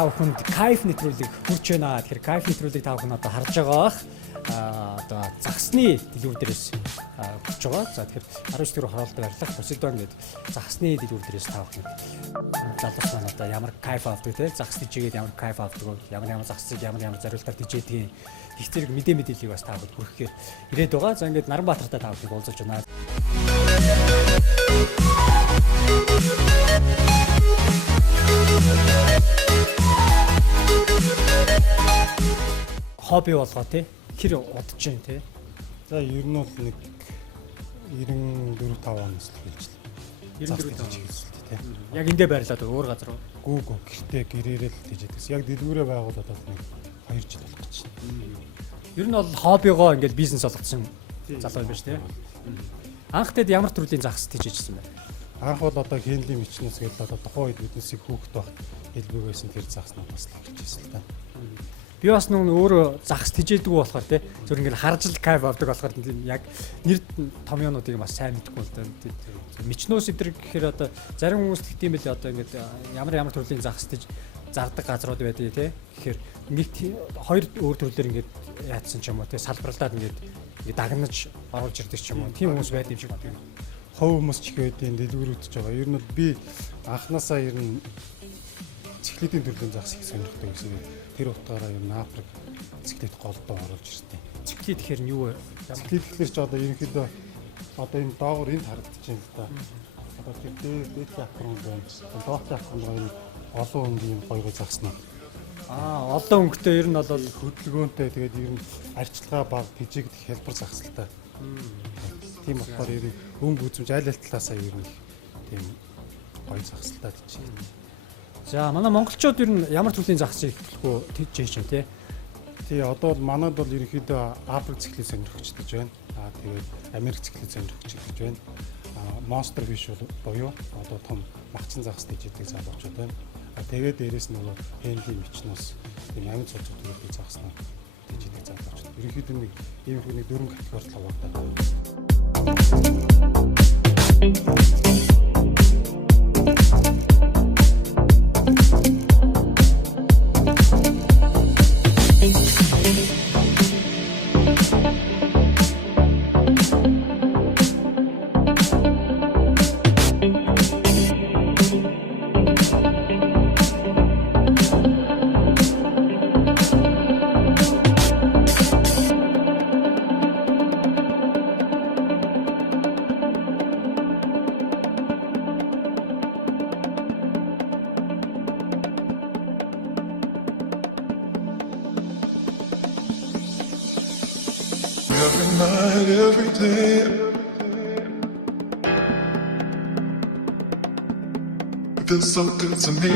та бүхэнд кайф нэвтрүүлэг хүрч байна. Тэгэхээр кайф нэвтрүүлэг та бүхэн одоо харж байгаа бах. Одоо загсны дэлгүүр дээрээс хүрч байгаа. За тэгэхээр 19 дэх хороолтод барьлах Посейдон гэдэг загсны дэлгүүр дээрээс та бүхэн залуус маань одоо ямар кайф авдаг те загс дижээгээд ямар кайф авдаг, ямар загсыг ямар зориултаар дижээдгийг их зэрэг мэдээллийг бас та бүхэнд хүргэхээр ирээд байгаа. За ингээд Наранбаатартай та бүхнийг уулзаж байна. Хобби болгоо тий. Хэр удаж जैन тий. За ер нь бол нэг 94-5 оноос л хэлж байна. 94 оноос хэлсэн тий. Яг эндээ байрлаад өөр газар уу? Гүүг гэртээ гэрээрээ л хийж байдагс. Яг дэлгүүрээ байгуулад нэг 2 жил болох гэж байна. Ер нь бол хоббигоо ингээд бизнес болгосон залуу юм байна шүү тий. Анх тэд ямар төрлийн загас тийжсэн бэ? Анх бол одоо хенлийн мичнээс гээд одоо тухайн үед биднээс их хүүхэд байх хэлбэгсэн тэр загснаа бас л хийж ирсэн л та. Би бас нүн өөрөө загас тижээдэг болохоор тий зөв ингээд харж л кайф авдаг болохоор яг нэр томьёонуудыг бас сайн мэдэхгүй л дээ. Мичнөөс өдр гэхээр одоо зарим хүмүүс тэгдэм билээ одоо ингээд ямар төрлийн загас тиж зардаг газрууд байдаг тий. Тэгэхээр нэг хоёр өөр төрлөөр ингээд яатсан ч юм уу тий салбарлаад ингээд дагнаж оруулж ирдэг ч юм уу. Тийм хүмүүс байдаг юм шиг байна. Хов хүмүүс ч их байдیں۔ Дэлгүүрүүдж байгаа. Ер нь би анханасаа ер нь циклетийн төрлийн загас их сонирхдаг гэсэн. Тэр утгаараа ер нь Африк циклет голдоо оруулж ирсэн. Циклет гэхээр нь юу вэ? Циклет гэхээр ч одоо ерөнхийдөө одоо энэ доогор энд харагдаж байна л да. Одоо тэр дээд ахрын байна. Доогт ахрын байна. Олон өнгийн гоё загснаа. Олон өнгөтэй ер нь бол хөдөлгөөнтэй тэгээд ер нь арчилгаа баг тижээгдэх хэлбэр загсалтай. Тийм болохоор ер нь өнгө үзмж аль талаасаа ер нь тийм гоё загсалтай тижээгдэх. За манай монголчууд ер нь ямар төрлийн загсыг хэлэхгүй тийж чинь тий. Тий одоо бол манад бол ерөнхийдөө Африк циклийг сонирхож гэж байна. Тэгээд Америк циклийг сонирхож гэж байна. Monster fish буюу одоо том махчин загас тийждэг залуучууд байна. Тэгээд дээрэс нь нөгөө хенлийн мичнээс тийм амьд цуцууд үүрдэг загснаа тийждэг залуучууд. Ерөнхийдөө нэг ийм нэг 4 категорид хаваадаг. Every night, every day, it feels so good to me.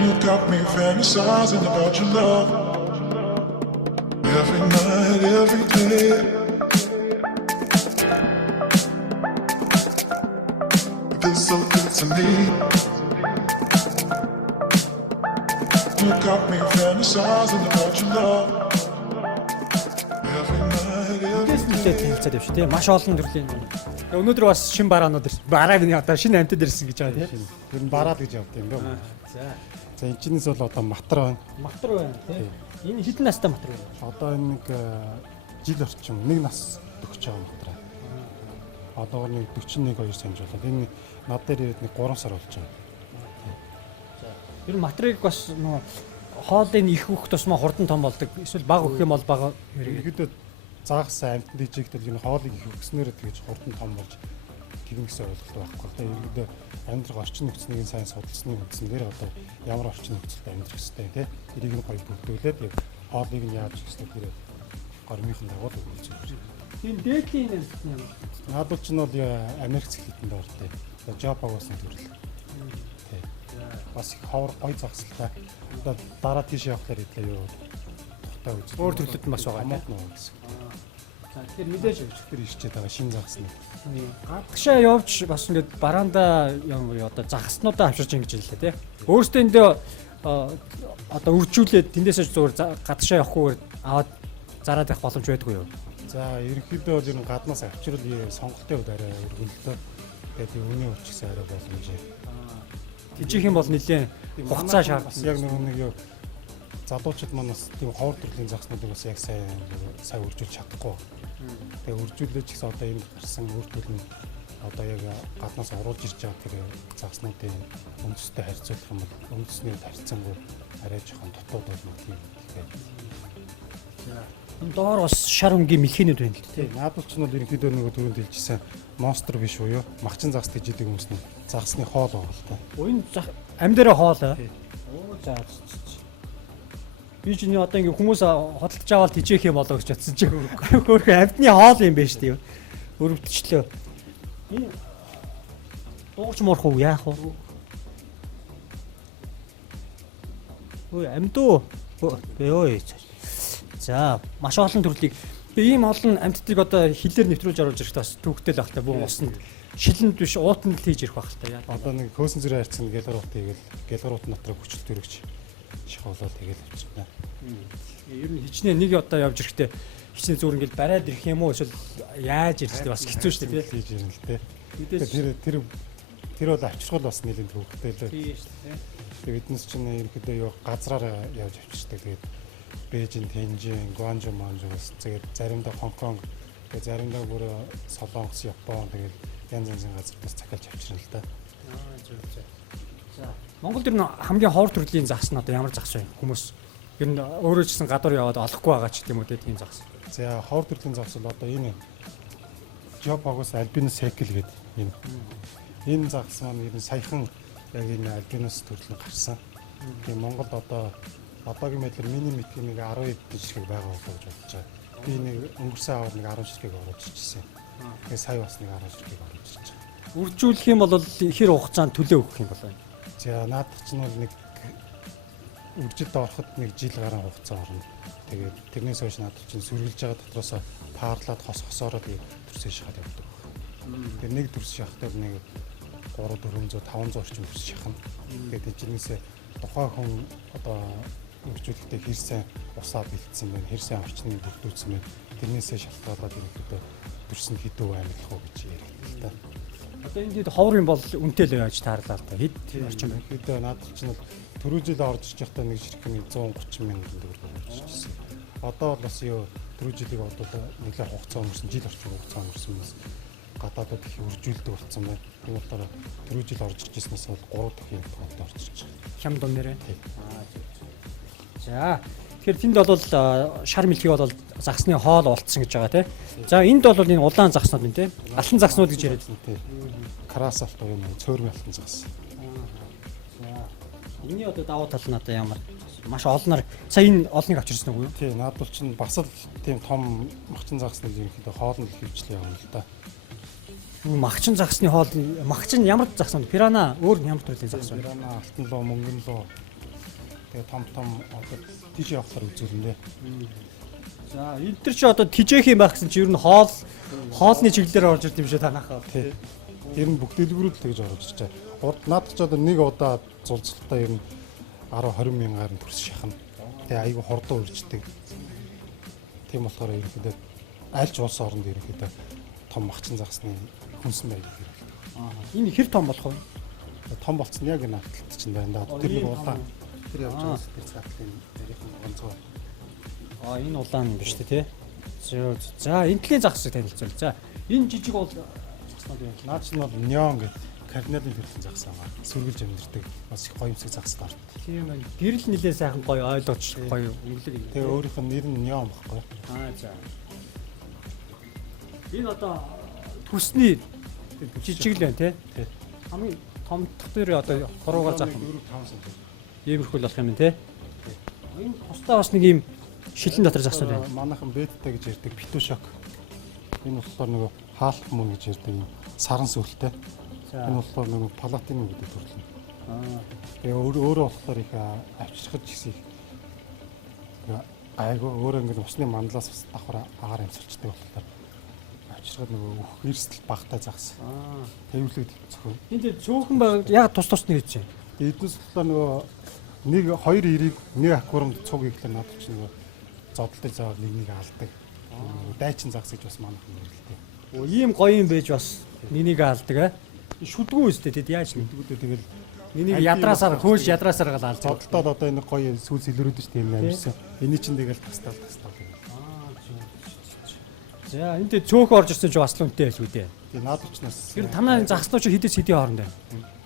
You got me fantasizing about your love. Every night, every day, it feels so good to me. You got me fantasizing about your love. Every night, every Тэсэлтэй танилцаад явш тий. Маш олон төрлийн юм. Өнөөдөр бас шин бараанууд ирсэн. Бараа миний одоо шинэ амьтад ирсэн гэж байгаа тий. Ер нь бараад гэж явд юм байна. За. За энэ чинээс бол одоо матар байна. Матар байна тий. Энэ хэдэн настай матар вэ? Одоо энэ нэг жил орчим нэг нас төгсөж байгаа матар. Одоо нэг 41-2 санаж болоод энэ над дээр ирээд нэг 3 сар болж байгаа. Ер нь матрыг бас нөө хоолыг их өгөх тусмаа хурдан том болдог. Эсвэл баг өгөх юм бол баг Ерөнхийдөө загас амтнд ижигдэл энэ хоолыг их өгснөөр тэгж хурдан том болж гэрэн гэсэн ойлголт байхгүй. Тэгээ ерөнхийдөө амьдрах орчин нөхцөлийг сайн судалсны үндсэн дээр одоо ямар орчин нөхцөлд амьдрах хэрэгтэй тий. Тэрийг нь гоё бүрдүүлээд яг хоолыг нь яаж хийх хэрэгтэй гормынхон дагуу өгүүлж байгаа. тийм дээдлийн юм. Надад ч нь бол Америк циклэтэнд ортой. Жапагоос нь төрөл. Бас их ховор гоё загсалтай. Одоо дараа тийш явахлаар идлээ юу. Тухтай үз. Өөр төрлөд нь бас байгаа тийм. гэсэн. За тэгэхээр мэдээж Тэр ирчээд байгаа шинэ загс нь. гадагшаа явж бас ингээд бараанда юм одоо загаснуудаа авчирч ингэж хэллээ тий. Өөрөөсөө эндээ одоо үржүүлээд тэндээсээ зүгээр гадагшаа явахгүйгээр аваад зараад явах боломж байдгүй юу? За ерөнхийдөө бол ер нь гаднаас авчирвал сонголтын хувьд арай өргөнлөлтөө. Тэгээд үүний учраас арай боломжтой. Тижих юм бол нэлээд хугацаа шаардсан. Яг нэг юу залуучууд маань бас тийм ховор төрлийн загснуудыг бас яг сайн үржүүлж чадахгүй. Тэгээ үржүүлж ихс одоо энэ гарсан үр дүн нь одоо яг гаднаас оруулж ирж байгаа тэр загснуудын үндэстэй харьцуулах юм бол үндэсний харьцангуй арай жоохон дотоод болно тийм. Энэ доор бас шар өнгийн мэлхийнүүд байна л тийм. Наадууч нь бол ерөнхийдөө нөгөө түрүүнд хэлжсэн монстр биш уу юу? Махчин загс гэж идэг хүмүүсний загсны хоол байгаа л та. Энэ амдэрэ хоол аа. Оо за. Би ч одоо ингээ хүмүүс хөдөлж аваад тижээх юм болоо гэж бодсон чи хөөрхөн амтны хоол юм байна шүү дээ. Өрөвдчлөө. Энэ дууч морх уу яах вэ? Ой амдуу. Ой. За маш олон төрлийг ийм олон амьтдыг одоо хилээр нэвтрүүлж оруулж ирэхдээ бас төвхтэй л багтаа бүх усанд шилэнд биш уутанд л хийж ирэх байх л та яа. Одоо нэг хөөсөн зэрэг харьцсан гэлгарууд хийгээл гэлгарууд натраа хүчил төрөгч шахуулаад тэгэл авчихна. Ер нь хичнээн нэг одоо явж ирэхдээ хичнээн зүгээр ингээл бариад ирэх юм уу эсвэл яаж ирэхдээ бас хэцүү шүү дээ хийж ирэн л те. Тэр бол авчирхал бас нэлийн төвхтэй л. Тийм шүү дээ. Тэгээд биднес чинь ерөөдөө юу газраараа явж авчирдаг. Тэгээд Бээжин, Тэнжин, Гуанчжоу, Манчжоус тэгээд заримдаа Хонконг, тэгээд заримдаа бүр Солонгос, Япон тэгээд янз янзын газартаас цахилж авчирна л да. Зөв. За Монголд ер нь хамгийн ховор төрлийн загс нь одоо ямар загс вэ? Хүмүүс ер нь өөрөө ч гэсэн гадуур яваад олохгүй байгаа ч гэдэм үү тийм загс. За ховор төрлийн загс бол одоо энэ Geopogos albinus cycle гэдэг юм. Энэ загс маань ер нь саяхан яг энэ albinus төрлийн гарсан. Тэгээд Монголд одоогийн байдлаар миний мэдхийн нэг 10 эдэн ширхэг байгаа болоо гэж бодож байгаа. Би нэг өнгөрсөн аваад нэг 10 ширхэг оруулж ирчихсэн. Тэгээ сая бас нэг 10 ширхэг оруулж ирж байгаа. Үржүүлэх юм бол хэр хугацаанд төлөө өгөх юм болоо. За наадах чинь бол нэг үржилд ороход нэг жил гаруй хугацаа орно. Тэгээд тэрнээс хойш наадах чинь сүргэлж байгаа дотроос паарлаад хосоороо тэгээд төрсөө шахаад явдаг. Тэгээд нэг төрс шахахад нэг 3 400 500 орчим төрс шахна. Тэгээд тэрнээсээ тухайн хүн одоо үржүүлэхдээ хэр сайн усаа бэлдсэн байна, хэр сайн орчныг бүрдүүлсэн байна. Тэрнээсээ шалтгаалаад ерөнхийдөө төрсөн хэдүү амьдлах уу гэж яригддаг л та. Одоо энэ дэд ховор юм бол үнэтэй л байж таарлаа л та. Хэд орчим байна. Ерөнхийдөө наадах чинь бол түрүү жил орж ирж байхдаа нэг ширхэг 130 мянган төгрөг орж ирсэн. Одоо бол бас юу түрүү жилиг бодвол нэлээд хугацаа өнгөрсөн, жил орчим хугацаа өнгөрсөнөөс гадаадад их үржүүлдэг болсон байна. Энэ болохоор түрүү жил орж иржсэнээс бол 3 дахин тоонд орж ирж байгаа. Хям дом нэрээ. За тэгэхээр тэнд бол шар мэлхий бол загсны хоол болцсон гэж байгаа тийм. За энд бол энэ улаан загснууд байна тийм. Алтан загснууд гэж яриад байна тийм. Красалт уу юм цөөрмө алтан загс. За энэний одоо давуу тал нь одоо ямар маш олноор сая энэ олныг авчирсан уу юу? Тийм наадвал чинь бас л тийм том махчин загсны ерөнхийдөө хоолнд хөвчлээ явна л да. Махчин загсны хоол махчин ямар загснууд? Пирана өөр ямар төрлийн загс вэ? Пирана, алтан луу, мөнгөн луу. Тэгээ том одоо тийш явахаар үзүүлнэ. За энэ төр чи одоо тижээх юм байх гэсэн чи ер нь хоолны чиглэлээр орж ирд юм шиг танахаа. Тийм. Ер нь бүх дэлгүүрүүд л тэгж орж ирж байгаа. Наадах ч одоо нэг удаа зулцалтаа ер нь 10-20 мянгаар нь төрс шахна. Тэгээ айгүй хордоо үрждэг. Тийм болохоор ерөнхийдөө аль ч улс оронд ерөнхийдөө том махчин загсны хүнсэн байдаг хэрэгтэй. Энэ хэр том болох вэ? Том болцсон яг энэ хаталт чинь байна да. Тэр нэг улаан тэр явж байгаа тэр цаатлын тарихын гонцгой. Энэ улаан юм биш үү те? За энтлийн загсыг танилцуул. За энэ жижиг бол загснууд байна. Наад чинь бол неон гэдэг кардиналын төрлийн загс байгаа. Сүргэлж амьдэрдэг бас их гоё юмсыг загс дорт. Тийм байна. Гэрэл нилээ сайхан гоё ойлгож гоё өнгөлөг юм. Тэгээ өөрийнх нь нэр нь неон баггүй. За. Энэ одоо төсний жижиг л байна те. Хамгийн том дотор одоо хуруугаар заах юм. 4-5 см. Иймэрхүү болох юм те. Энэ тусдаа бас нэг юм шилэн дотор загсууд байна. Манайхан бетта гэж ярьдаг петушок. Энэ болохоор нөгөө хаалт мөн гэж ярьдаг юм. Саран сүрэлтэй. Энэ болохоор нөгөө палатин гэдэг төрөл. Тэгээ өөрөө болохоор их авчирхаж гэсэн их айгу өөрөө ингээд усны мандлаас бас давхар агаар амьсгалчдаг болохоор авчирхад нөгөө өөх эрсдэл багтай загс. Тэвэрлэг зөвхөн. Энд цөөхөн байгаад яг тус тусны гэж байна. Эднээс болохоор нөгөө нэг хоёр ирийг нэг аквариумд цуг ирэхлээр надад ч нөгөө зодолтой заавал нэг алдаг. Дайчин загс гэж бас манайхан нэрлэдэг. Ийм гоё юм байж бас нэнийг алдаг аа. Шүдгүү үстэй тэд яаж нэгдгүүдээ тэгэл Энийг ядраасаар хөөж ядраасаар гал алж байгаа. Зодтолдод одоо энэ гоё сүүс илрүүдэж тийм амжсан. Эний чинь тэгэл тастал. За энд цөөхөн орж ирсэн ч бас л үнэтэй байлгүй дээ. Тэгээ наад учраас. Тэр танаа загснууч хэдээс хэдийн хооронд байна?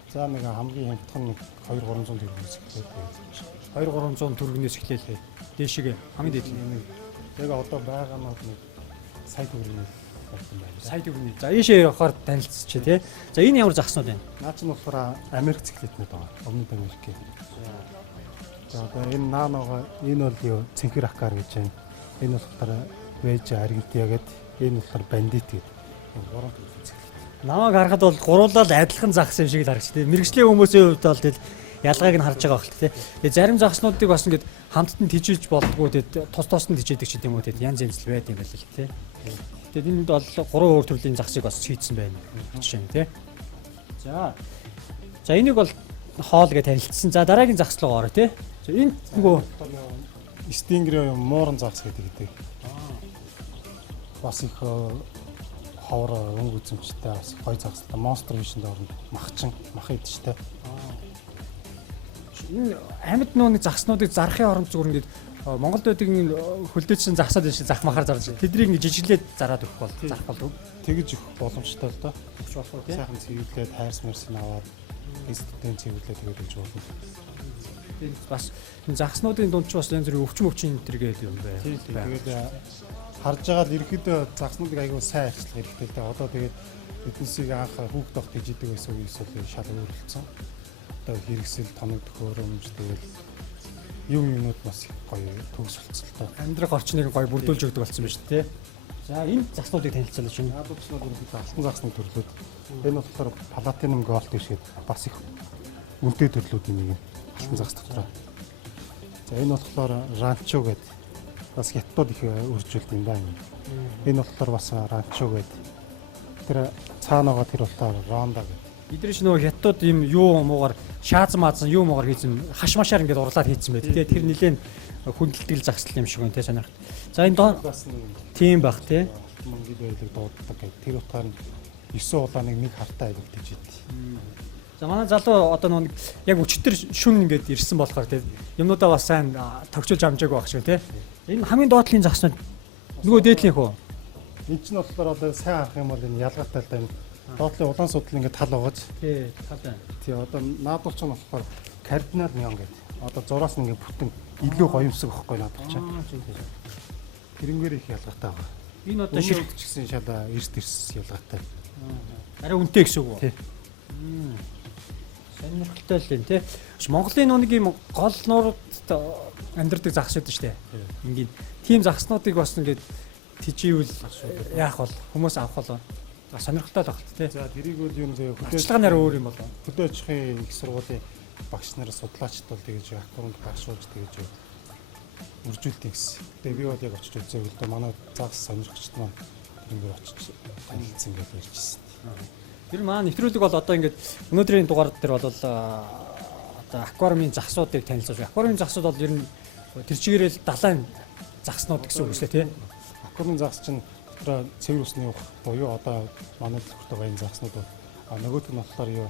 За нэг хамгийн хямдхан 2-300 төгрөгөөс эхлээд 2-300 төгрөгнөөс эхлээл дээшгээ хамгийн дээд нэг яг одоо байгаа нь нэг сая төгрөгнөөс болсон байна. сая төгрөгийн. За ийшээ явахаар танилцчих тий. За энэ ямар загснууд байна? Наа чинь болохоор Америк циклетнүүд байгаа. Өмнөд Америк. За одоо энэ наанога энэ бол юу цэнхэр акар гэж байна. Энэ болохоор вэж аргентиа гэдэг. Энэ болохоор бандит гэдэг. Гурван төрлийн циклет. Намайг харахад бол гуруулаад адилхан загс юм шиг л харагч тий. Мэргэжлийн хүмүүсийн хувьд бол тэгэл ялгааг нь харж байгаа багт тий. Тэгээ зарим загснуудыг бас ингээд хамтд нь тижиж болдгоо тий. Тус нь тижээдэг ч гэдэм үү тий. Янз янз л байд юм байл л тий. Тэгээд энд бол 3 өөр төрлийн загсыг бас хийцэн байна. Жишээ нь тий. За энийг бол хоол гэж танилцсан. За дараагийн загс руу орё тий. За энэ нөгөө Стингер мууран загс гэдэг. Бас их ховор өнгө үзэмжтэй бас гоё загстай монстр вишэнд орно. Махчин мах идчихтэй. Энэ амьд нууны загснуудыг зарахын оронд зүгээр ингээд Монголд байдаг хөлдөөчсөн загсаад биш зах махаар зарж тэднийг ингээд жижиглээд зараад өгөх бол зарах болов. Тэгэж өгөх боломжтой л доо. Өгч болох тийм. Сайхан цэвэрлээд хайрс мэрсэн аваад эстэтэн цэвэрлээд тэгээд өгч болно. Тэгээд бас энэ загснуудын дунд ч бас янз бүрийн өвчин энтергээд юм байна. Тэгээд харж байгаа л ерөөдөө загснуудыг аягүй сайн арчлах хэрэгтэй л дээ. Одоо тэгээд эднисийг анх хүүхд тогт хийдэг байсан үеэс л шал өөрчлөлтсөн. Одоо хэрэгсэл тоног төхөөрөмж тэгээд юмнууд бас гоё төгсөлцөлтэй. Амьдрах орчныг гоё бүрдүүлж өгдөг болсон байна шүү дээ. За энэ загснуудыг танилцуулж байна. Наадуучнууд ерөнхийдөө алтан загсны төрлүүд. Энэ болохоор платинум голд гэшээд бас их үнэтэй төрлүүдийн нэг юм. Алтан загс дотор. За энэ болохоор ранчо гэдэг бас хятадууд их үржүүлдэг юм байна. Энэ болохоор бас ранчо гэдэг. Тэр цаанаага тэр болохоор ронда гэдэг. Эдгээр чинь нөгөө хятадууд юм юу муугаар шааз маазан юу муугаар хийсэн хаш машаар ингээд урлаад хийсэн байт. Тэгээ тэр нэлээд хүндэлтгэл загсал юм шиг байна те санагт. За энэ доо бас нэг тийм баг те. мөнгөд байлаг дууддаг гэдэг. Тэр утгаар нь 9 улааныг нэг хартаа авилдаж идэв. За манай залуу одоо нэг яг өчтөр шүн ингээд ирсэн болохоор те юмнуудаа бас сайн тогтчулж амжаагүй байх шиг те. Энэ хамгийн доотлын загснууд нөгөө дээдлийн хөө. Энд чинь болохоор одоо сайн харах юм бол энэ ялгаатай л байна. Доотлын улаан судлал ингээд тал угааж. Тий, тал байна. Тий одоо наадуулч нь болохоор кардинал нён гэдэг. Одоо зураас нь ингээд бүтэн илүү гоёмсог байхгүй наадуулч. Тэрнгээр их ялгаатай байна. Энэ одоо ширхэг ч гэсэн шал эрт эрс ялгаатай. арай үнэтэй гэсэн үг үү? Тий. Сонирхолтой л юм тий. Монголын нэг юм гол нуурд амьдардаг загс байдаг шүү дээ. Ингээд тийм загснуудыг бас ингээд тиживэл яах бол хүмүүс авах бол сонирхолтой л багт тий. За тэрийг бол юм зөө Хөдөөчлөг нараа өөр юм болоо. хөдөөжхийн их сургуулийн багш нар судлаачд бол тэгэж аккурант багшуулж тэгэж үржүүлдэг гэсэн. Тэгээ би бол яг очиж үзээ л дээ манай загс сонирхогчд маань тэрнгээр очиж танилцсан гэж ярьжсэн. Тэр маань нэвтрүүлэг бол одоо ингээд өнөөдрийн дугаар дээр бол одоо аквариумын загсуудыг танилцуулж байна. Аквариумын загсууд бол ер нь тэр чигээрэл далайн загснууд гэсэн үг шүү дээ тий. Аквариумын загс чинь дотроо цэвэр усны явах буюу одоо манай төлөвтэй баян загснууд бол нөгөөх нь болохоор юу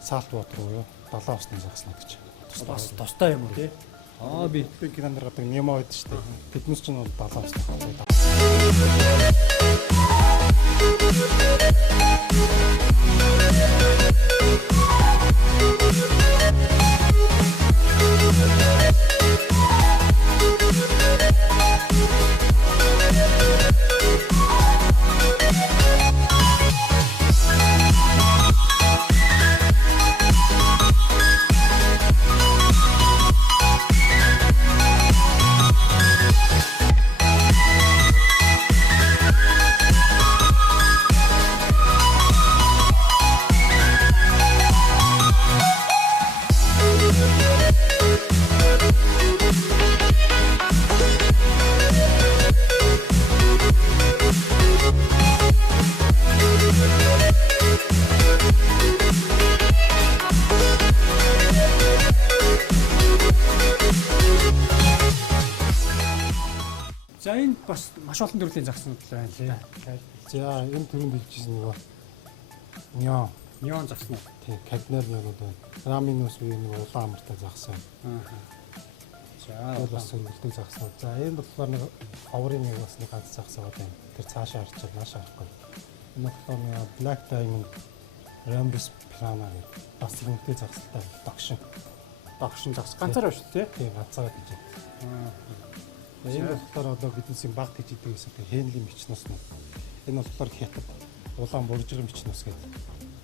салт вотер буюу далайн усны загснууд гэж. Бас тустай юм уу тий. Би кинонд гардаг Немо байдаг шүү дээ. Тэднээс чинь бол далайн усны. за энэ бас маш олон төрлийн загснууд байна лээ. За энэ төрөнд хэлжсэн нөгөө нё Неон загсан уу? Тийм, кардинал нёонууд байна. Раминус үе нэг улаан амартай загсан. За Тэр бас өргөлдөг загсан. За энэ болохоор нэг ховрын нэг бас нэг ганц загсан байна. Тэр цаашаа харчаад наашаа харахгүй. Энэ болохоор нэг Black Diamond Rambus Piranha гэх бас үнэтэй загсалтай догшин загс. Ганцаараа шүү дээ. тийм ганцаараа гэж. Энэ болохоор одоо биднээс баг тийждэг гэсэн тийм Henley мичнос нь. Энэ болохоор хятад улаан буржигын мичнос гэдэг.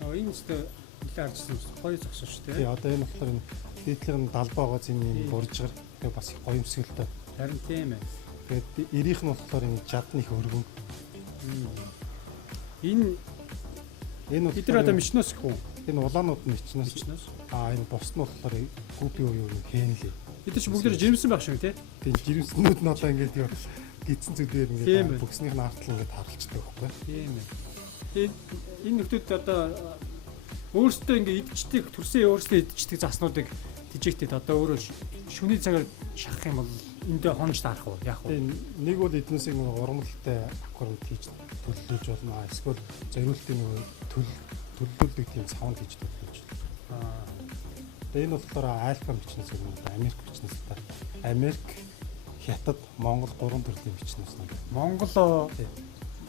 Энэ үстэй нэлээд харжсан гоё загс шүү дээ. Тийм одоо энэ болохоор энэ дээдлэг нь далбаага зин юм буржигэр тэгээ бас их гоё юмсгэлтэй. Харин тийм ээ. Тэгээд эрийнх нь болохоор энэ жадны их өргөн. Энэ Бид нар одоо мичнос гэх үү? энэ улаанууд нь мичнос. Мичнос. Энэ бус нь болохоор гүпи уу юу Henley. Бид нар ч бүгд жирэмсэн байх шиг тий. Тийм жирэмснүүд нь одоо ингээд юу гидсэн зүдээр Тийм ингээд ээ. бүкснийх нь артал ингээд харалцдаг байхгүй. Тийм ээ. Тэгээд энэ нөхдүүд одоо өөрсдөө ингээ идчихдэг төрсөн өөрсдөө идчихдэг заснуудыг тижээгтэд одоо өөрөө шүний цагаар шахах юм бол эндээ хонж таарах уу? Яах вэ? Тийм нэг бол эднээсээ нэг ургамалтай аквариум хийж төлөвлөж болно. Эсвэл зориултын нэг төлөвлөлдөг тийм саунд хийж төлөвлөж. Тэгээ энэ болохоор альфа бичнэс юм да Америк бичнэс та. Америк, Хятад, Монгол гурван төрлийн бичнэс нэг. Монгол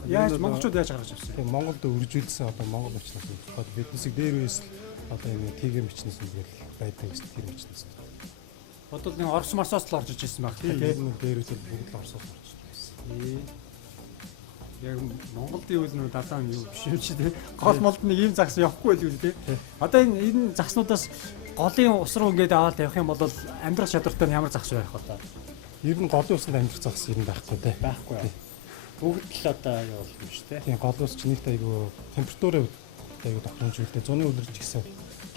яаж монголчууд яаж гаргаж авсан? Тэгээ Монголд үржүүлсэн одоо монгол бичнэс юм. Одоо биднээсээ дээр үес одоо энэ ТГ бичнэс нэгэл байдаг гэсэн тэр бичнэс. Бодвол нэг Орос Марсоос л орж ирсэн байх Тийм тийм. нэг дээр үсэл бүгд л орсоор орж ирсэн. Яг Монголд юу л нөө далайн юу биш юм чи тийм. Гол молд нэг ийм загс явахгүй л үү тийм. Одоо энэ загснуудаас голын ус руу ингээд аваад явах юм бол амьдрах чадвартай нь ямар загс байх вэ? Ер нь голын усанд амьдрах загс ер нь байхгүй те. Байхгүй. Бүгд л одоо юу бол юм шүү дээ. Тийм голын ус чинийхт айгүй температурын айгүй тохиромжуулдаг. Зуны үлрэж гисэн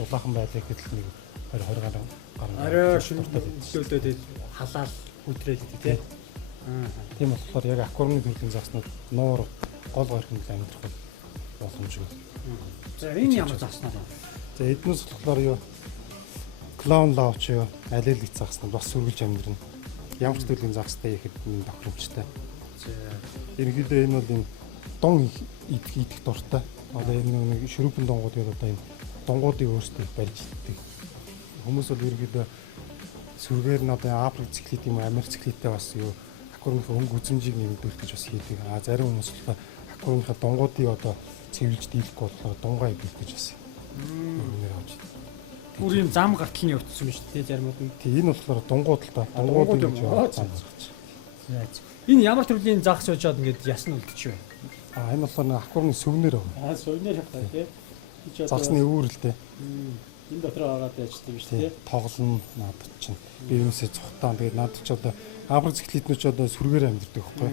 улаахан байлаа гэтэл нэг 20 гаруй Арай шүмжлүүлээд халаал хүтрээд тий. Тийм болохоор яг аквариумны төрлийн загснууд нуур гол горхинд амьдрах боломжгүй. За энэ ямар загснаа вэ? За эднээс болохоор юу клаун лауч юу алиэл их загснууд бас сүргэлж амьдрна. Ямар ч төрлийн загстай ихэд энэ тохиромжтой. За Ерөнхийдөө энэ бол энэ дон идэх дуртай. Одоо энэ нэг шүрүүпэн донгууд яг одоо энэ донгуудыг өөрсдөө барьж иддэг. Хүмүүс бол ерөнхийдөө сүргээр нь одоо Африк циклит юм уу Америк циклиттэй бас юу аквариумын өнгө үзмжийг нэмэгдүүлэх гэж бас хийдэг. Зарим хүмүүс болохоор аквариумын донгуудыг одоо цэвэрлж дийлэхгүй болохоор дунгаа идэх гэж бас нэр авч. бүр юм зам гартал нь өвдсөн юм шүү дээ заримуд нь. Тэг энэ болохоор дунгууд л та. Дунгууд гэж зам зарч. Энэ ямар төрлийн загс уужаад ингээд ясна үлдчихвэ? Энэ болохоор нэг аквариумын сүвнэр байгаа. Сувнэр хавтаа тий. Загсны үүрэлтэй. Энэ дотор агаад яждаг юм шүү дээ. Тоглоно надад чинь. Би юусээ цухтаан. Тэгээд надад ч одоо Африк циклитнүүд ч одоо сүргээр амьддаг байхгүй.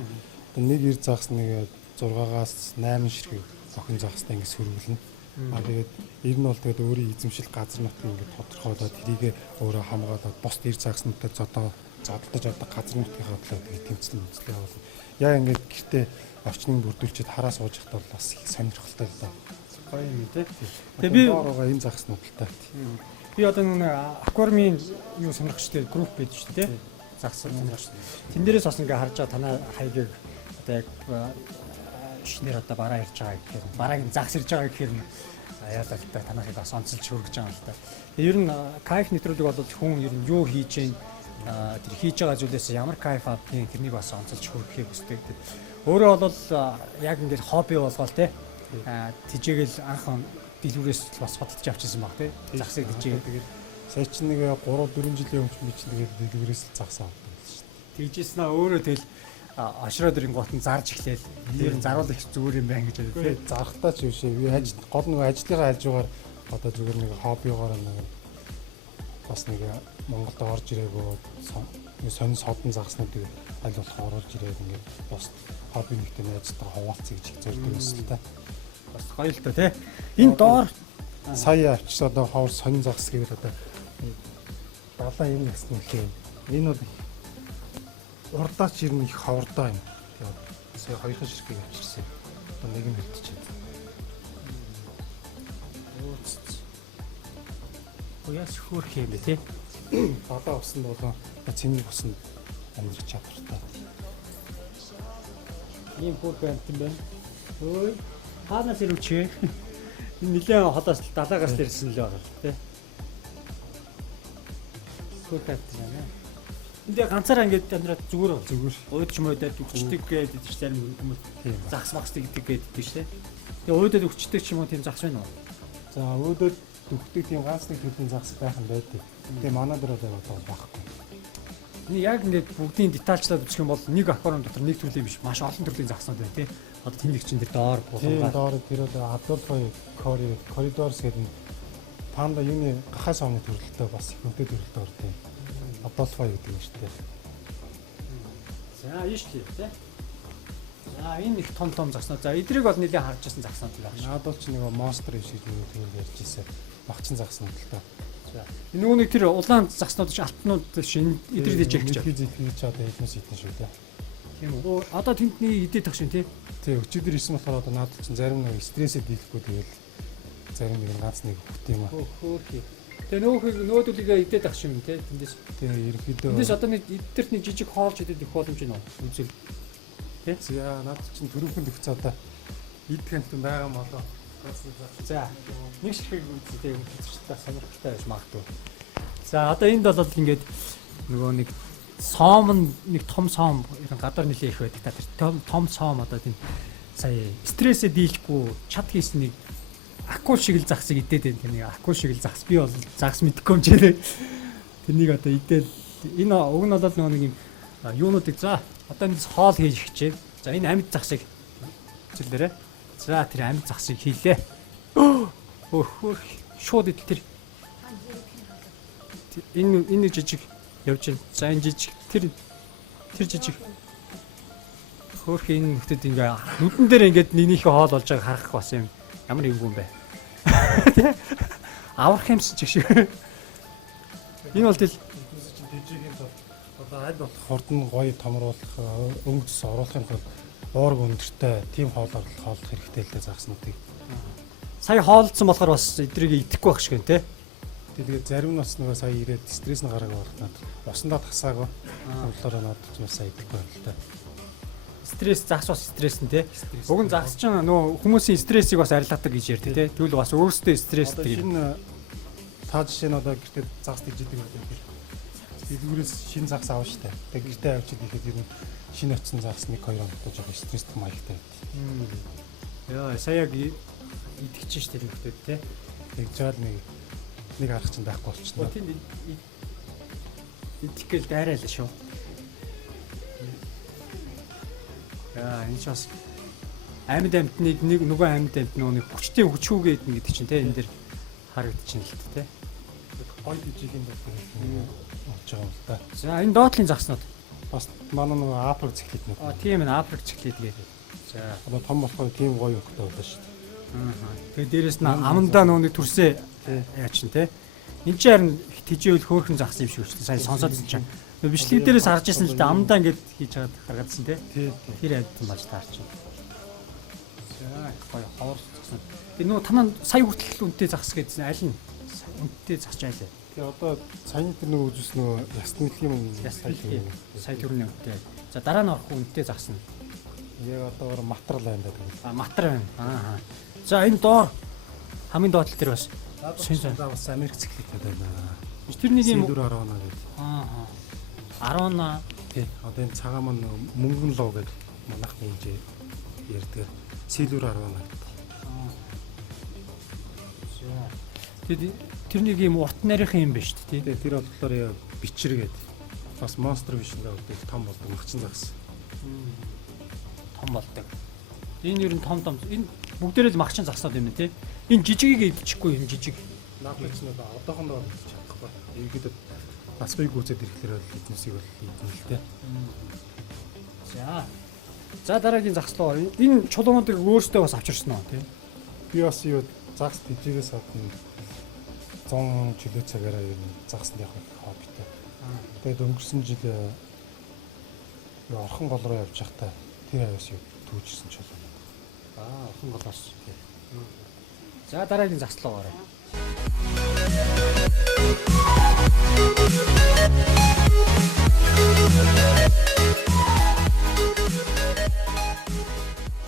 Одоо нэг ир загс нэг 6-аас 8 ширхэг охин загстай ингэ сүргэлнэ. Тэгээд ер нь бол тэгээд өөрийн эзэмшил газар нутгийг ингэ тодорхойлоод тэрийг өөрөө хамгаалаад бос ир загснуудтай зодтолж одоо газар нутгийн хадлаа тэгээд тэмцэл үзлээ явуулна. Яг ингэ гэртээ орчныг бүрдүүлчихэд хараа сууж явахдаа бол бас их сонирхолтой л даа. Гоё юм тий. Тэгээд би энэ загснуудтай. Би одоо нэг аквариумын юу сонирхчтэй групп байдаг шүү дээ. Загс сонирхч. Тэн дээрээс бас ингээ харж байгаа танай хаягийг одоо яг шинээр одоо бараа ирж байгаа гэхээр барааг загс ирж байгаа гэхээр яадаг танайхыг бас онцолж хөргөж байгаа юм л да. Ер нь кайф нэвтрүүлэг бол хүн ер нь юу хийж гин тэр хийж байгаа зүйлээс ямар кайф авдгийг тэрнийг бас онцолж хөргөхийг хүсдэг. Өөрөө бол яг ингээд хобби болгоол те. Тижээгэл анх дэлгүүрээс бас судалж авчихсан баг тий. Загсыг тижээгээд тэгээд сая чи нэг 3-4 жилийн өмнө би чи тэгээд дэлгүүрээс л загс авдаг л шүү дээ. Тэгжсэн аа өөрөө тэгэл ошродерийн гот нь зарж эхлээл ер нь заруул их зүгээр юм байна гэж байна тий. Зархтаа ч юу шээ. Би гол нэг ажлынхаа хажуугаар одоо зүгээр нэг хоббигоор нэг бас нэг Монголд орж ирээгүй сонин содон загснуудыг аль болох оруулж ирээд ингээд бос хобби нэгтэй найзтайгаа хуваалцъя гэж зорддог байсан л та. Бас гоё л тоо тий. Энэ доор сая авчиж одоо ховор сонин загс гэвэл одоо далаа юм ясна гэхээ. Энэ бол урдаач ер нь их ховордоо юм. Тэгээд сая хоёрхан ширхгийг авчирсан. Одоо нэг нь үлдчихэв. Уяас хөөх юм бэ тий. Далаа усанд болоо цэнийг усанд амьдрах чадвартай. Ийм хөөх байт юм байна. Ой хаанаас ирвчээ. Энэ нэлээд холоос далаагаас ирсэн л байгаа тий. Cool captain аа. Энд ганцаараа ингээд яндраа зүгээр ууд ч юм уу даа өгчдөг гэдэг чинь зарим хүмүүс загас магсдаг гэдэг гэдэг шүү дээ. Тэгээ уудад өгчдөг ч юм уу тийм загас байна уу? За өөдөөд дүгтдэг тийм ганц нэг төрлийн загас байх юм байдаг. Тэгээ манай дээр бол одоо байхгүй. Энэ яг ингээд бүгдийн детальчлаад үзэх юм бол нэг аквариум дотор нэг төрлийн биш маш олон төрлийн загснууд байна тий. Одоо тэн нэг чинь тэр доор Тийм булангаа. доор тэр бол Адольфо коридорс гэдэг панда юуны гахаас omны төрөлтөө бас хүнтэй төрөлтөө ордог. Адольфо гэдэг нь шүү дээ. За ийш тий. За энэ их том загснууд. За эдрийг бол нэлээд харж байсан загснууд байна. Наад бол ч нэг монстр биш гэж нэг төрөл ярьж ирсэн. Багчин загснууд л тоо. За энэ нөгөө нэг тэр улаан загснууд чинь алтнууд шин эдрийг дэж гэж. Хийж одоо хэлмэс идэх шүү дээ. Тийм үү. Одоо тэндний идэх тах шин тий. Тэг өчигдөр ирсэн болохоор одоо наад чинь зарим нэг стрессээ дийлэхгүй тэгэл зарим нэг ганц нэг хөт юм аа. Хөөхий. Тэгээ нөөдөлийгээ идэх тах шин тий. Тэндээс Тэгээ ерөөдөө. тэндээс одоо нэг эдгэрт нэг жижиг хоолж идэх боломж нь үзэл. За наад чинь төрөвхөнд өгцөө одоо идэх юм байгаа юм болоо. За нэг ширхэг үзтээ үзчихлээ сонирхолтой байж магадгүй. За одоо энд бол ингээд нөгөө нэг соом нэг том соом гадар нэлээ их байдаг. Та тэр том соом одоо тийм сая стрессээ дийлэхгүй чад хийсэн нэг акул шиг л загсыг идээд байна. Тэр нэг акул шиг л загс би бол загс мэдэхгүй юм чирээ. Тэрнийг одоо идээд энэ уг нь бол нөгөө нэг юм юунуудыг за одоо энэ хоол хийж хичээ. За энэ амьд загсыг зэлээрээ. За тэр амьд загсыг хийлээ. Өөх шууд идэл тэр энэ жижиг явж байна. За энэ жижиг тэр жижиг хөөх энэ хөлтөд ингээ нүдэн дээр ингээд нэгнийхээ хоол болж байгааг харах бас юм ямар эвгүй юм бэ. Аврах юмс чиг шиг. Энэ бол тэл жижигийн тул одоо аль болох хурдан гоё томруулах өнгөс оруулахын тулд уург өндөртэй тийм хоол хооллох хэрэгтэй л дээ загснуудыг. сая хоолцсон болохоор бас эдрийг идэхгүй байх шиг байна те. Тэгээд зарим нь бас нөгөө сая ирээд стресс нь гараагаа болохнаад усандаа тасаагүй. Болохоор надад ч бас идэхгүй байна л да. Стресс загс бас стресс нь те. Уг нь загс ч нөгөө хүмүүсийн стрессийг бас арилгадаг гэж ярьдаг те. Тэгвэл бас өөрсдөө стресстэй. Энэ та жишээ нь одоо гэртээ загс тийждэг байдаг. Дэлгүүрээс шинэ загс авах штэ. Тэгээд гэртээ авчид ихэд ер нь шинэ очсон загс 1-2 хоногт жоохон стресстэй маягтай. Яа, сая яг идэгч штэ нөхдөд те. Тэгж жаал нэг арах чинь байхгүй болчихно. Тэнд идэх гээл дайраа л шүү. Яа, энэ ч бас амьд амьтныг нэг нөгөө амьд амьт нэг хүчтэй хүчүүгээ идэх гэдэг чинь те энэ дэр харагдчихна л те. Гой жижигэн дот болж байгаа юм л да. За энэ доотлын загснууд Бас манай нөгөө Африк циклит нэг. тийм ээ Африк циклит гэдэг. За Одоо том болохоор тийм гоё өгтэй болно шүү дээ. тэгээ дээрэс нь амандаа нөгөө нэг төрсөө яачин те. Энд чинь харин тижээл хөөхөн загс юм шиг шүү. Сайн сонсоод чинь. Бичлэг дээрээс харж ирсэн л дээ амандаа ингэж хийж чагаад харагдсан те. Тэр амьд маш таарч байна. За гоё хоор загс. Тэгээ нөгөө танаа сая хүртэл үнэтэй загс гэдсэн аль нь үнэтэй загс айлаа. Тэгээ одоо саяны тэр нөгөө үзүүлсэн нөгөө ястмилгийн сая төрний үнэтэй. За дараа нь орох үнэтэй загс нь. Яг одоогоор материал байна гэдэг. Матар байна. Аа. За энэ доор хамгийн доотлол дээр бас шинэ бас Америк циклит байна. тэр нэг юм 4 10 гэдэг. Аа. 10 Тий. Одоо энэ цагаан маань мөнгөн лоо гэдэг манайхны хэмжээ ярьдаг. Сэлүр 10 гэдэг. Тэгээд тэр нэг юм урт нарийнхан юм байна шүү дээ. Тэгээ тэр болохоор яа бичэр гэдэг. Бас монстр вишнгээ өгдөг том болдог махчин загс. Том болдог. Энэ ер нь том энэ бүгдээрээ л махчин загснууд юм тий. Энэ жижигийг идчихгүй юм жижиг. Наадмын ч одоо одоохондоо чадахгүй. Иргэдэд бас бий гүцэд ирэхлээр бол эзнесийг бол хийх л дээ. За. За дараагийн загслуу. Энэ чулуунуудыг өөрсдөө бас авчирсан уу тий. Би бас юу загс тийжээс гадна 100 жилийн цагаараа ер нь загсанд явах хоббитэй. Тэгээд өнгөрсөн жил юу орхон гол руу явж байхдаа тэр аяас юу түүжсэн ч болов. Орхон голоос. За дараагийн загслуу гараа.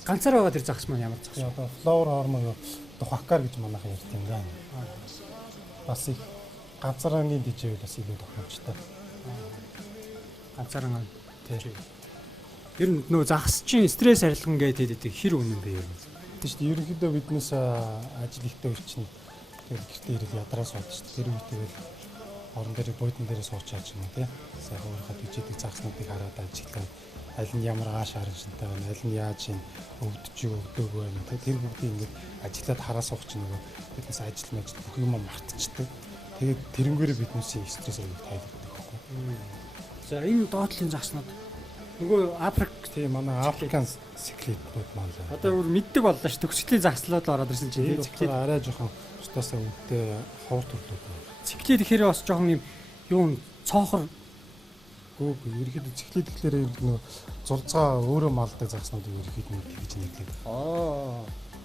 Ганцаар байгаа тэр загс маань ямар загс? Одоо flower hormone юу тухаккар гэж манайхан ярьдаг юм байна. Бас их ганцааргийн дижээ бас илүү тохиромжтой. Ганцаараа тий. Ер нь нөгөө загасчин стресс арилган гэдэг хэр үнэн бэ юм. Тийм шүү дээ. Ерөнхийдөө биднээс ажил ихтэй өчнө. Тэгэл гэртээ ирэл ядраа сууд шүү дээ. Тэр үедээ орон дээр буудан дээр суучаач юм тий. Сайхан өөрийнхөө дижээдэг загснуудыг хараад ажиглаа. Аль нь ямар ааш харанчтай байна, аль нь яаж юм өвдөж өгдөөг байна. Тэр бүгдийг ингээд ажиглаад хараа суух чинь нөгөө биднээс ажил бүх юм мартчихдаг. Тэгээд тэрнгээрээ биднээсээ стресс аяг тайлбардаг байхгүй. За энэ доотлын загснууд нөгөө Африк тийм манай Африкан циклитүүд маань л. Одоо өөр мэддэг боллоо ш төгсгөлийн загслууд ороод ирсэн чинь циклит арай жоохон бусдаасаа өвдөө ховор төрлүүд байна. Циклит ихээр бас жоохон юм юу цоохор Гүг ерөөхдөө циклит гэхлээр нөгөө зурцгаа өөрөө малдаг загснуудыг ерөөхдөө тэгж нэрлэдэг.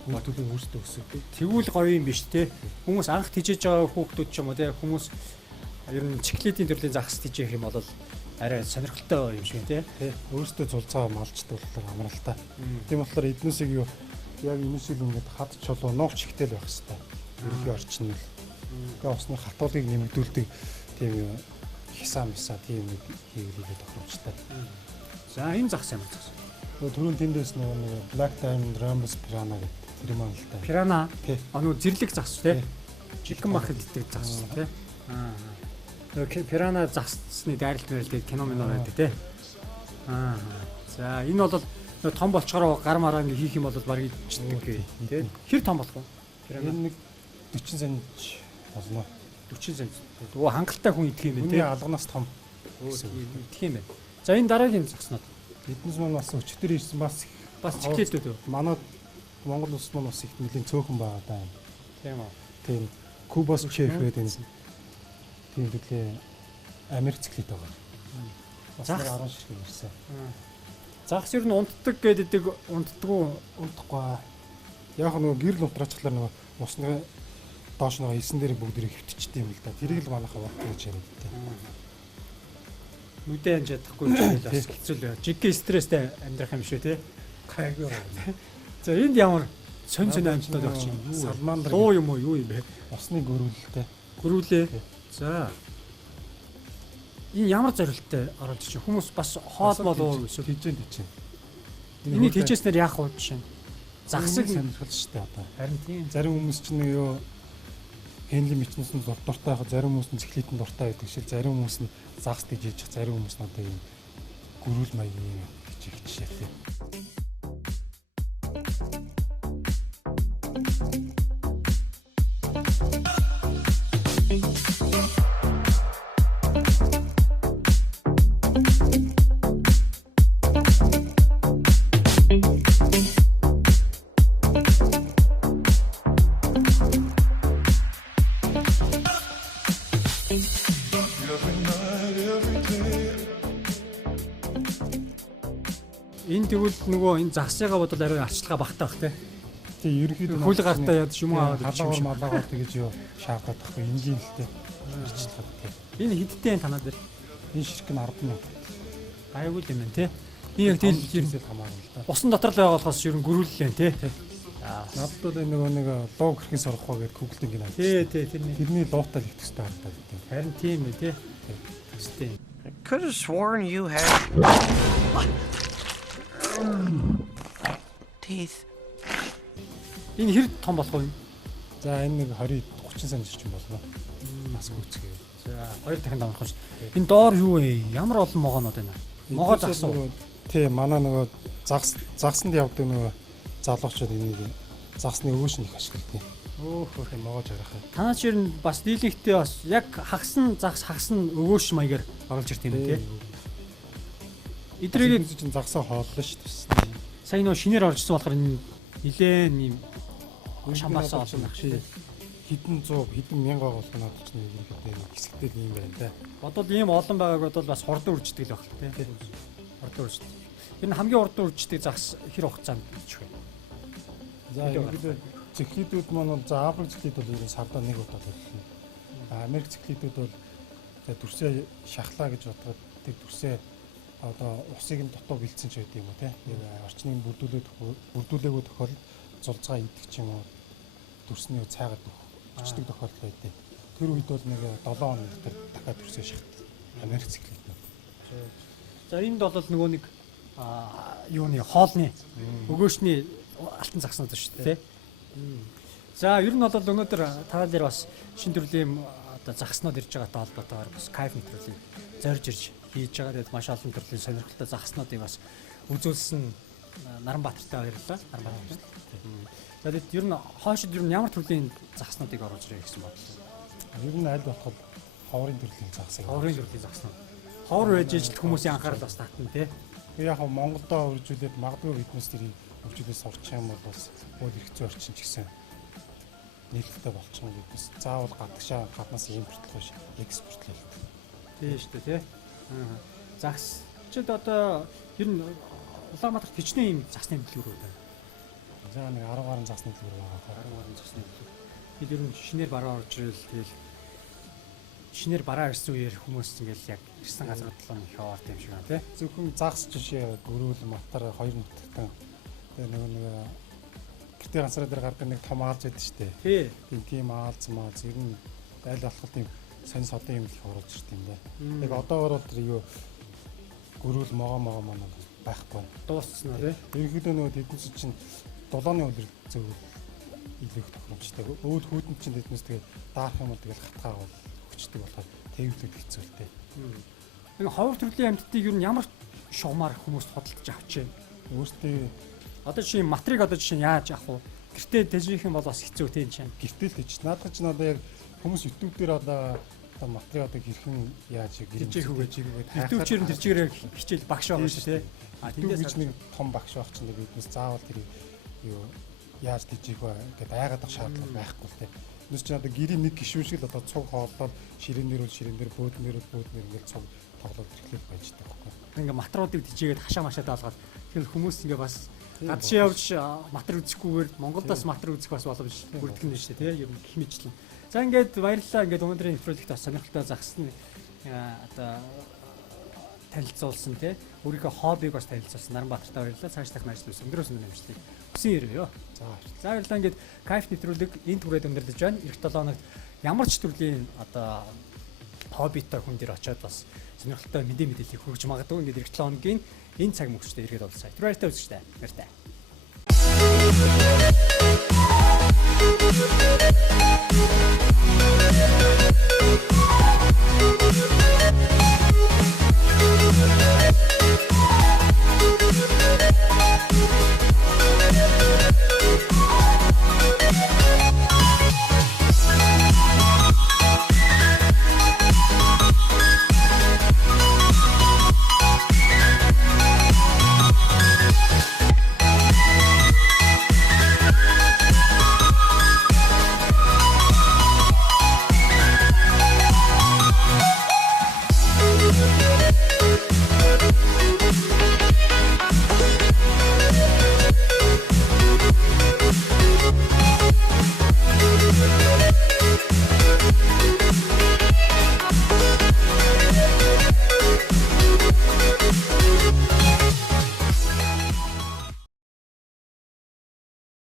Хүүхдүүдийн өөрсдөө өсөв. Тэгвэл гоё юм биш те. Хүмүүс анх тижээж байгаа хүүхдүүд ч юм уу те. Хүмүүс ер нь циклитийн төрлийн загас тижээх юм бол арай сонирхолтой юм шиг те. Өөрсдөө зулцаа малчдаг болохоор амралтай. Тийм болохоор эднээсийг юу яг энэ шиг ингээд хад чулуу нуугч ихтэй л байх хэрэгтэй. Ерөнхий орчин нь. Тэгээ усны хатуулыг нэмэгдүүлдэг тийм юу хисаа тийм нэг хийгээлээ тохиромжтой. За энэ загас ямар загас. Түрүүн тэндээс нэг Black Diamond Rambus Piranha гэдэг тэр юм л та. Piranha. Нөгөө зэрлэг загас те. Жигэн мах гэдэг загас те. Нөгөө Piranha загасны дайралт мэрэлтэй кино минь байдаг те. За энэ бол нөгөө том болчгороо гар мараа ингэ хийх юм бол баг ичдэг те. Хэр том болох вэ? Piranha нэг 40 см болно. 40 см. Өө хангалттай хүн идэх юм байна те. Алганаас том. Идэх юм байна. За энэ дараагийн загснууд эднээс маань бас өчтөр ирсэн бас циклитүүд үү? Манай Монгол улс маань бас их нэлийн цөөхөн байгаа даа. Тийм үү. Тийм. Кубас чеф гэдэг энэ тийм бүлээ Америк циклит байгаа. Бас 10 ширхэг ирсэн. Загс ер нь унтдаг гэдэг унтдаггүй унтахгүй. Яг нөгөө гэрэл унтраачлаар нөгөө усны доош нөгөө хэлсэн дээр бүгд хөвтчихдээ юм л да. Тэрийг л манайхаа унтдаг гэж яриадтай. Нүдэ ханж чадахгүй юм бол бас хэцүү л байна. Жиггээ стресстэй амьдрах юм шүү те. Гайгүй. За энд ямар сонь амжилттай байх чинь юу? Салмандар дуу юм уу юу юм бэ? Усны гөрүүлэлтэй. Гөрүүлээ. За. Энэ ямар зорилттой оруулж чинь хүмүүс бас хоол болов уу эсвэл тийж. Энийг хийжсэнээр яах вэ жишээ? Загсаг сонирхол шүү дээ одоо. Харин тийм. Зарим хүмүүс чинь юу хэнли мичнээс нь дуртай байх, зарим хүмүүс нь циклитэн дуртай байдаг шил, зарим хүмүүс нь загс дижээж, зарим хүмүүс нь одоо юм гөрүүл маягийн гэж жишээтэй. Энэ тэгвэл нөгөө энэ загсыгаа бодвол арай арчилгаа багтаа бах те. Тий, ерөнхийдөө хөл гартаа яд юм аа халуур малаагаар тэгэж юу шаардаад тахгүй энгийн л те. Арчилгаа те. Энэ хидтэй танаа дээр энэ ширхэг нь 10 мянга. гайгүй юм байна те. Энэ яг тэгэл хэрсэл хамаарна л да. Усан дотор л байгаа болохоос ер нь гөрүүллээ те. Надад бол нөгөө нэг лог хэрхэн сурах вэ гэдэг Google-д ингэ наа. Тий, тэрний логтой л их төстэй харагдаад байна. Харин тийм ээ те. Төстэй. Could have sworn you had teeth. Энэ хэр том болох вэ? За энэ нэг 20 30 см ч юм болно. Бас гүцгээ. За 2 дахин давах шүү. Энэ доор юу вэ? Ямар олон могоонод байна? Могоо загсуу. Тий, манай нөгөө загсанд явдаг нөгөө залуучууд энийг загсны өвөш нь их ашигладаг. Хөөх могоо жаргах. Танаа ч ер нь бас дийлэнхтэй бас яг хагсан загс хагсан өвөөш маягаар оруулж ирт юм тий. Эдрийг чинь загсаа хооллоо шүү дээ. Сайн нөө шинээр оржсон болохоор нилээн юм шамбасаа олсон байх шүү. Хэдэн 100 хэдэн мянга болгоноод ч нэг юм хэсэгтэй юм байна да. Бодвол ийм олон байгааг бодвол бас хурдан үрждэг л байх л тий. Хурдан үрждэг. Энэ хамгийн хурдан үрждэг загс хэр хугацаанд гэж вэ? За ерөнхийдөө циклитүүд маань за Африк циклит бол ерөн сардаа нэг удаа боллоо. Америк циклитүүд бол за төрсөө шахлаа гэж бодоход тэр төрсөө одоо усыг нь дотоо бэлдсэн ч байдаг юм уу те. Нэг орчныг бүрдүүлээгүй тохиолдолд зулцгаа идэх ч юм уу. дүрсний цайгаад өчтөг тохиолдол байдیں۔ Тэр үед бол нэг 7 хоног дотор дахиад дүрсээ шахт. Америк циклит. За энд бол нөгөө нэг юуны хоолны өгөөшний алтан загснууд шүү дээ. За ер нь бол өнөөдөр тавал дээр бас шин төрлийн одоо загснууд ирж байгаатай холбоотойгоор бас кайф нэвтрүүлгийг зорж ирж хийж байгаа. Тэгээд маш олон төрлийн сонирхолтой загснуудыг бас үзүүлсэн Наранбаатартай баярлалаа. Наранбаатар. За тэгээд ер нь хойшид ер нь ямар төрлийн загснуудыг оруулж ирэх гэсэн бодлоо. Ер нь аль болох ховрын төрлийн загсыг. Ховрын төрлийн загснууд. Ховор байж ижил хүмүүсийн анхаарал бас татна тий. Яг Монголдоо үржүүлээд магадгүй биднес тэрийг хөгжүүлээс орчих юм бол бас өөр хэрэгцээ орчин ч гэсэн нийлэлтэй болчихно гэдээс заавал гадагшаа гаднаас импортлох биш экспортлох. Тийм шүү дээ тий. Загсчид одоо ер нь Улаанбаатарт хичнээн юм загсны төлөвлөгөө байна. За нэг 10 гаруй загсны төлөвлөгөө байгаа. 10 гаруй загсны төлөвлөгөө. Бид ер нь шинээр бараа орж ирэл тэгэл шинээр бараа ирсэн үеэр хүмүүс ингээл яг ирсэн газар бодлоо их аваад юм шиг байна тий. Зөвхөн загс жишээ гөрүүл матар хоёр нутагтан нэг гэртээ ганцаараа дээр гардаг нэг том аалж байдаг шүү дээ. Тийм аалз маалз ер нь аль болох тийм сонь содон юм их оруулж ирд юм байна. Яг одоогор бол тэр юу гөрүүл могоо маань байхгүй. Дууссан уу тий. Ерөнхийдөө нөгөө тэднээс чинь долооны үлрэг зөв илүү их тохиромжтой. Өвд хүүдэн чинь тэднээс тэгээд даах юм бол тэгээд хатгаа бол хүчтэй болохоор тэвлүүд хэцүү л дээ. Нэг ховор төрлийн амьтдыг ер нь ямар шугамар хүмүүс хөдөлж авч байна. Өөртөө Одоо жишээ нь матрийг одоо жишээ нь яаж авах вэ? Гэртээ тэжих юм бол бас хэцүү тийм чинь. Гэртэл тийч. Наадах чинь одоо яг хүмүүс YouTube дээр одоо матрийг одоо хэрхэн яаж гэржих үгэж YouTube-чээр нь тэр чигээр хичээл багш байгаа шүү дээ. Тэндээс нэг том багш байх чинь биднес заавал тэр юу яаж тийчих вэ гэдээ айгаад ах шаардлага байхгүй л дээ. Нүс чинь одоо гэрийн нэг гишүүн шиг л одоо цуг хооллоод ширээнээр бөөднөр ингээл цуг тоглоод ирэхлээр байж байгаа байхгүй. Ингээ матруудыг тийжээгээд хашаа машаа даалгаад тэгэхээр хүмүүс ингээ бас гадшаа явж матар үзэхгүйгээр Монголдоос матар үзэх бас боломж бүрдэх нь шүү дээ, тийм ер нь гэх мэтлэн. За ингээд баярлалаа. Ингээд өнөөдрийн нэвтрүүлэгт бас сонирхолтой загсны одоо танилцуулсан тийм өөрийнхөө хоббиг бас танилцуулсан Наранбаатартай баярлалаа. Цааш дахин ажил үс өндөрөөс өндөр амжилтыг хүсэн өрөө. За баярлалаа. Ингээд кайф нэвтрүүлэг энэ түрээд өндөрлөж байна. Эх 7 хоногт ямар ч төрлийн одоо хоббитой хүн дээр очиод бас сонирхолтой мэдээлэл хүргэж магадгүй. Ингээд эх 7 хоногийн энэ цаг мөчтөд иргэд болсаа. Тэр баяртай үзэгчтэй. Баяртай.